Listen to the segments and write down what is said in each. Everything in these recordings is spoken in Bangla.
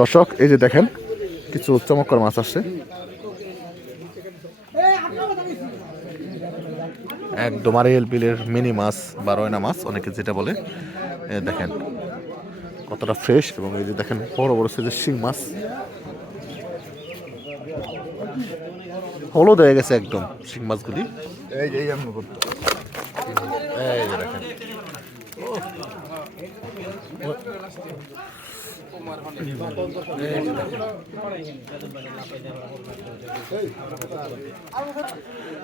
দর্শক এই যে দেখেন কিছু চমৎকার মাছ আসছে। একদম আরিয়েল বিলের মিনি মাছ বা রয়না মাছ অনেকে যেটা বলে দেখেন কতটা ফ্রেশ এবং এই যে দেখেন বড় বড় সাইজের শিং মাছ। হলুদ হয়ে গেছে একদম শিং মাছগুলি। এই যে দেখেন।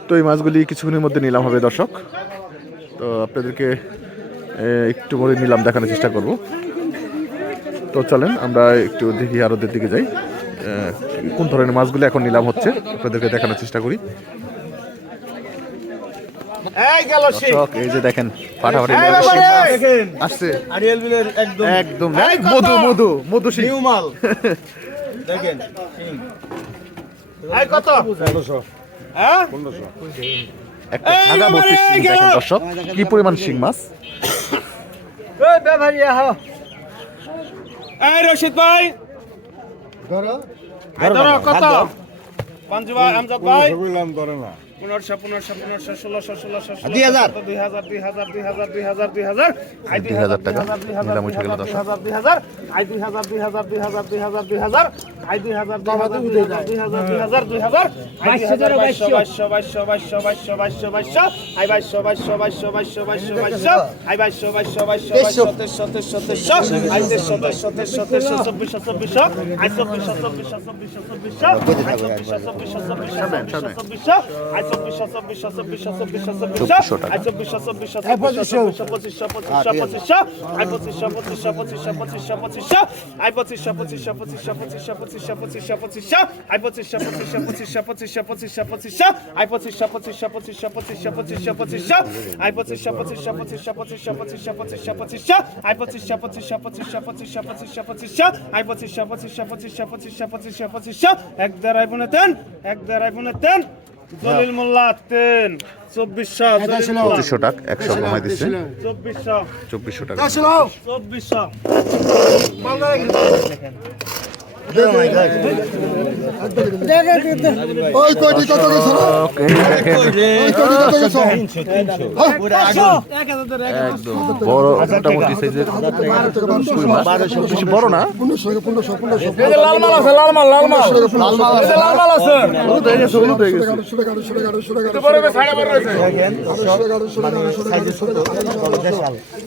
তো এই মাছগুলি কিছুক্ষণের মধ্যে নিলাম হবে দর্শক। তো আপনাদেরকে একটু করে নিলাম দেখানোর চেষ্টা করব। তো চলেন, আমরা একটু দেখি আরোদের দিকে যাই। কোন ধরনের মাছগুলি এখন নিলাম হচ্ছে, আপনাদেরকে দেখানোর চেষ্টা করি। এই দর্শক যে দেখেন ফাটাফাটি এই বাবা রে! দেখেন আসছে। একদম একদম মধু মধু মধু নিউ মাল। দেখেন এই কত? 1500 হ্যাঁ? একটা এই ভর্তি শিং দেখেন দর্শক কি পরিমাণ শিং মাছ? এই ব্যাপারি আহ। এই রশিদ ভাই। ধরো। ধরো কত। ভাই আমজাদ ভাই। ধরে না। পনেরোশো পনেরোশো পনেরোশো ষোলোশো ষোলোশো দুই হাজার। দুই হাজার দুই হাজার দুই হাজার দুই হাজার দুই হাজার আই দুই হাজার টাকা নিলাম উঠে গেল দর্শক হাজার দুই হাজার আই দুই হাজার দুই হাজার দুই হাজার দুই হাজার দুই হাজার আই দুই হাজার দুই হাজার দুই হাজার দুই হাজার দুই হাজার দুই হাজার বাইশশো বাইশশো বাইশশো বাইশশো বাইশশো বাইশশো বাইশশো আই বাইশশো বাইশশো বাইশশো বাইশশো বাইশশো বাইশশো আই বাইশশো বাইশশো বাইশশো বাইশশো তেইশশো তেইশশো তেইশশো আই তেইশশো তেইশশো তেইশশো তেইশশো চব্বিশশো চব্বিশশো আই চব্বিশশো চব্বিশশো চব্বিশশো চব্বিশশো আই চব্বিশশো চব্বিশশো চব্বিশশো চব্বিশশো আই এক দাঁড়াইব না তেন এক দাঁড়াইব না তেন দলিল মোল্লা তেন চব্বিশশো পঁচিশশো টাকা একশো কমাই দিচ্ছে চব্বিশশো চব্বিশশো টাকা। চব্বিশশো ওই কোটি কত গেছো ওই কোটি কত গেছো বড় মোটামুটি সাইজের বড় না লালমাল আছে লালমাল লালমাল লালমাল আছে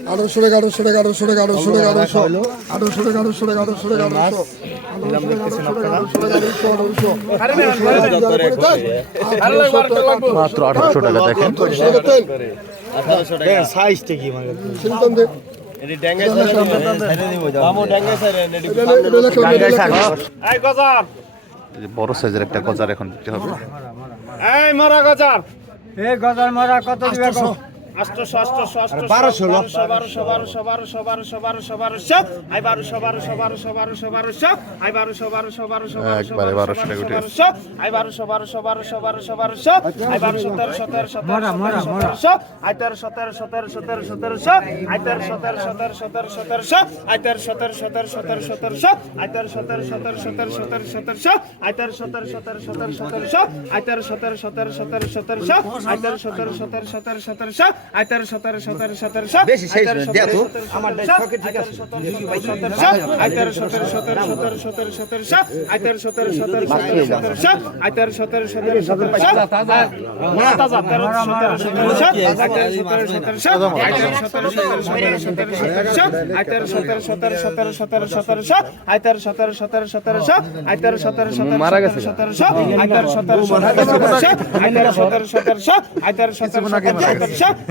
আঠারোশো এগারোশো এগারোশো এগারোশো এগারোশো আঠারোশো এগারোশো এগারোশো এগারোশো দেখতেছেন মাত্র আঠারোশো টাকা দেখেন। বড় সাইজের একটা গজার এখন দিতে হবে। এই মরা গজার এই গজার মরা কত দিবে আষ্টশো আষ্টশো আষ্টশো বারোশো বারোশো বারোশো বারোশো বারোশো বারোশো বারোশো আই বারোশো বারোশো বারোশো বারোশো বারোশো আই বারোশো বারোশো বারোশো বারোশো বারোশো বারোশো আই বারোশো বারোশো বারোশো বারোশো বারোশো আই বারোশো তেরোশো তেরোশো তেরোশো তেরোশো আই তেরোশো তেরোশো তেরোশো তেরোশো তেরোশো আই তেরোশো তেরোশো তেরোশো তেরোশো তেরোশো আই তেরোশো তেরোশো তেরোশো তেরোশো তেরোশো আই তেরোশো তেরোশো তেরোশো তেরোশো তেরোশো তেরোশো আই তেরোশো তেরোশো তেরোশো তেরোশো তেরোশো আই তেরোশো তেরোশো তেরোশো তেরোশো তেরোশো আই তেরোশো তেরোশো তেরোশো তেরোশো আই তেরোশো তেরোশো তেরোশো তেরোশো বেশি শেষ দেখো আমার ঠিক আছে তেরোশো তেরোশো তেরোশো মোড়া তাজা তেরোশো তেরোশো তেরোশো আই তেরোশো তেরোশো তেরোশো তেরোশো আই তেরোশো তেরোশো তেরোশো তেরোশো তেরোশো তেরোশো আই তেরোশো তেরোশো তেরোশো তেরোশো আই তেরোশো তেরোশো মারা গেছে তেরোশো তেরোশো আই তেরোশো তেরোশো তেরোশো আই তেরোশো তেরোশো তেরোশো আই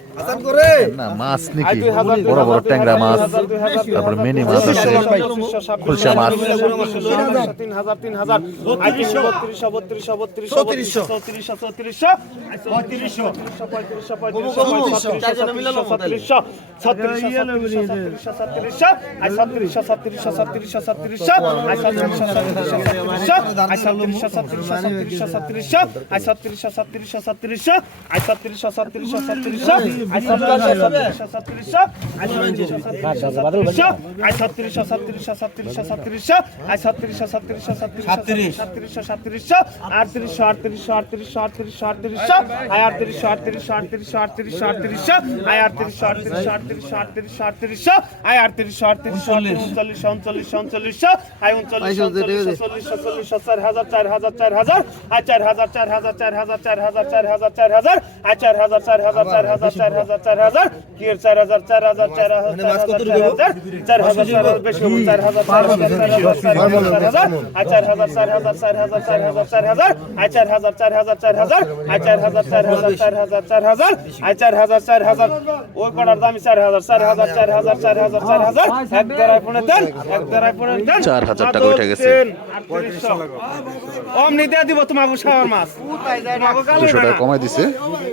না মাছ নাকি বড় বড় ট্যাংরা মাছ তারপরে মিনি মাছ আছে খুলশা মাছ তিন হাজার তিন হাজার আটত্রিশশো বত্রিশশো বত্রিশশো বত্রিশশো চৌত্রিশশো চৌত্রিশশো চৌত্রিশশো পঁয়ত্রিশশো পঁয়ত্রিশশো পঁয়ত্রিশশো ছত্রিশশো ছত্রিশশো ছত্রিশশো ছত্রিশশো ছত্রিশশো ছত্রিশশো ছত্রিশশো ছত্রিশশো ছত্রিশশো ছত্রিশশো ছত্রিশশো ছত্রিশশো ছত্রিশশো ছত্রিশশো ছত্রিশশো ছত্রিশশো আটত্রিশশো আটত্রিশশো আটত্রিশশো আটত্রিশশো আটত্রিশশো আই আটত্রিশশো আটত্রিশশো আটত্রিশশো আটত্রিশশো আটত্রিশশো আই আটত্রিশশো আটত্রিশশো আটত্রিশশো আটত্রিশশো আটত্রিশশো আই আটত্রিশশো আটত্রিশশো উনচল্লিশ উনচল্লিশ উনচল্লিশ আই উনচল্লিশ উনচল্লিশ চল্লিশ চল্লিশ চার হাজার চার হাজার চার হাজার আই চার হাজার চার হাজার চার হাজার চার হাজার চার হাজার চার হাজার আই চার হাজার চার হাজার চার হাজার চার চার হাজার চার হাজার চার হাজার চার হাজার চার হাজার চার হাজার চার হাজার বেশি চার হাজার চার হাজার চার হাজার চার হাজার আই চার হাজার চার হাজার চার হাজার চার হাজার চার হাজার আই চার হাজার চার হাজার চার হাজার আই চার হাজার চার হাজার চার হাজার চার হাজার আই চার হাজার চার হাজার ওই কটার দামি চার হাজার চার হাজার চার হাজার চার হাজার চার হাজার এক দেড়াই পনেরো দেন এক দেড়াই পনেরো দেন চার হাজার টাকা উঠে গেছে। অমনি দিয়ে দিব তোমাকে সাওয়ার মাছ দুশো টাকা কমাই দিছে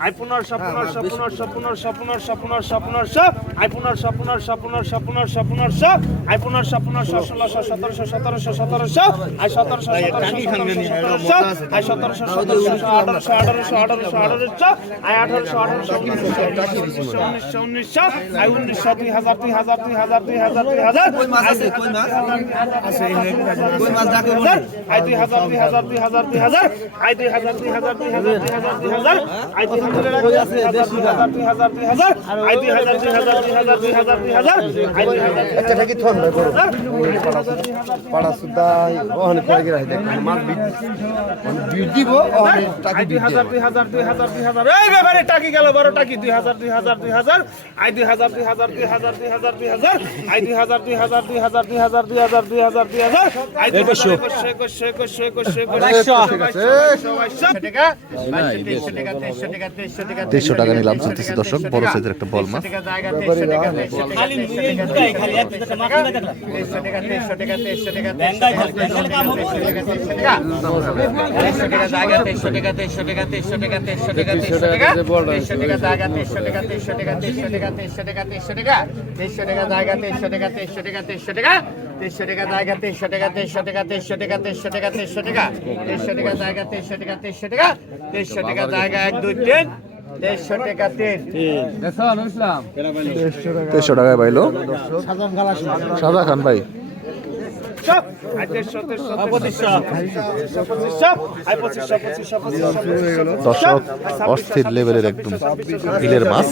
আই পনেরোশো পনেরোশো পনেরোশো পনেরোশো পনেরোশো পনেরোশো পনেরোশো আই পনেরোশো পনেরোশো পনেরোশো পনেরোশো পনেরোশো আই পনেরোশো পনেরোশো ষোলোশো সতেরোশো সতেরোশো সতেরোশো আই সতেরোশো সতেরোশো আই সতেরোশো সতেরোশো আঠারোশো আঠারোশো আঠারোশো আঠারোশো আই আঠারোশো আঠারোশো উনিশশো উনিশশো আই উনিশশো দুই হাজার দুই হাজার দুই হাজার দুই হাজার দুই হাজার আই দুই হাজার দুই হাজার দুই হাজার দুই হাজার আই দুই হাজার দুই হাজার দুই হাজার দুই হাজার দুই হাজার আই দুই পাড়া সুদ্ধা অহন করে গিয়ে দেখ মাছ বিট দিব টাকা দুই হাজার দুই হাজার দুই হাজার দুই হাজার এই ব্যাপারে টাকি গেল বড় টাকি দুই হাজার দুই হাজার দুই হাজার আই দুই হাজার দুই হাজার দুই হাজার দুই হাজার দুই হাজার আই দুই হাজার দুই হাজার দুই হাজার দুই হাজার দুই হাজার দুই হাজার দুই হাজার আই দুই হাজার দুই হাজার দুই হাজার দুই হাজার তেইশশো টাকা নিলাম শুনতেছি দর্শক বড় সাইজের একটা বল মাছ তেইশশো টাকা তেইশশো টাকা তেইশশো টাকা জায়গা তেইশশো টাকা তেইশশো টাকা তেইশশো টাকা তেইশশো টাকা তেইশশো টাকা তেইশশো টাকা জায়গা তেইশশো টাকা তেইশশো টাকা তেইশশো টাকা জায়গা এক দুই তিন দেড়শো টাকা তিন দেড়শো টাকায় পাইলো সাজা খান ভাই দর্শক অস্থির লেভেলের একদম বিলের মাছ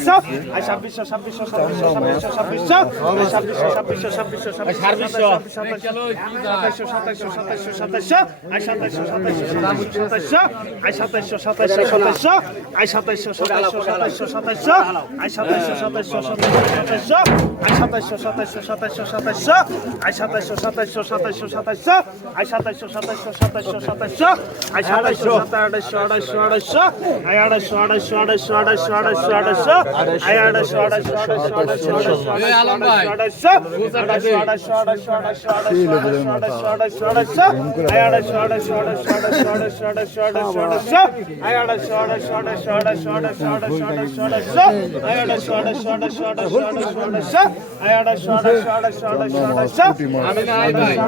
সাতাইশো সাতাইশো সাতাইশো আই সাতাইশো সাতাইশো সাতাইশো সাতাইশো আই সাতাইশো সাতাইশো আড়াইশো আড়াইশো আই আড়াইশো আড়াইশো আড়াইশো আড়াইশো আড়াইশো আড়াইশো আই আড়াইশো আড়াইশো আড়াইশো আড়াইশো আড়াইশো আড়াইশো আড়াইশো আড়াইশো আড়াইশো আড়াইশো আড়াইশো আড়াইশো আড়াইশো আই আড়াইশো আড়াইশো আড়াইশো আড়াইশো আড়াইশো আড়াইশো আড়াইশো আই আড়াইশো আড়াইশো আড়াইশো আড়াইশো আড়াইশো আড়াইশো আড়াইশো আড়াইশো আই আড়াইশো আড়াইশো আড়াইশো আড়াইশো আড়াইশো আড়াইশো আই আড়াইশো আড়াইশো আড়াইশো আড়াইশো আড়াইশো আমি না আড়াইশো আড়াইশো আড়াইশো মনে মনে তিন ভাই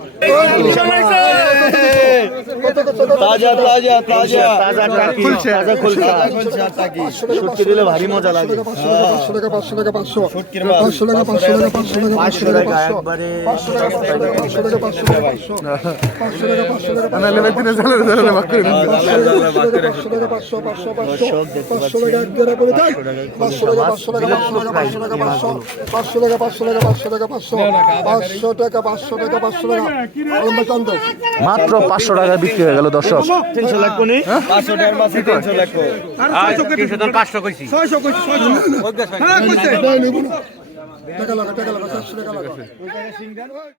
তাজা তাজা তাজা তাজা টাকি খুলছে। তাজা খুলছা শুটকি দিলে ভারী মজা লাগে পাঁচশো টাকা পাঁচশো টাকা পাঁচশো টাকা পাঁচশো টাকা পাঁচশো টাকা পাঁচশো টাকা পাঁচশো পাঁচশো টাকা পাঁচশো টাকা পাঁচশো টাকা পাঁচশো টাকা পাঁচশো টাকা পাঁচশো টাকা পাঁচশো পাঁচশো পাঁচশো পাঁচশো টাকা পাঁচশো টাকা মাত্র পাঁচশো টাকা বিক্রি হয়ে গেল দর্শক। তিনশো লাগবো নি? পাঁচশো টাকার মাছে তিনশো লাগবে। টাকা লাগা টাকা লাগা চারশো টাকা লাগা।